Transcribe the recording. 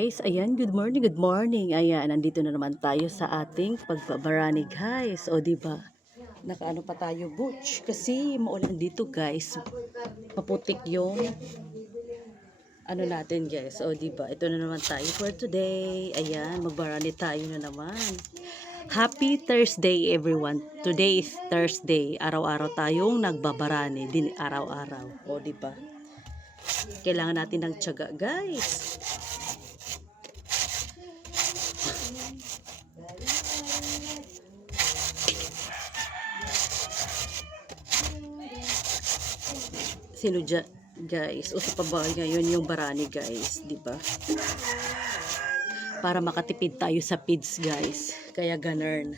guys, ayan, good morning, good morning. Ayan, nandito na naman tayo sa ating pagbabarani guys. O di ba? Nakaano pa tayo butch kasi maulan dito guys. Maputik yung ano natin guys. O di ba? Ito na naman tayo for today. Ayan, magbarani tayo na naman. Happy Thursday everyone. Today is Thursday. Araw-araw tayong nagbabarani din araw-araw. O di ba? Kailangan natin ng tiyaga guys. Sino dyan, guys? Uso pa ba ngayon yung barani, guys? Di ba? Para makatipid tayo sa feeds, guys. Kaya ganern.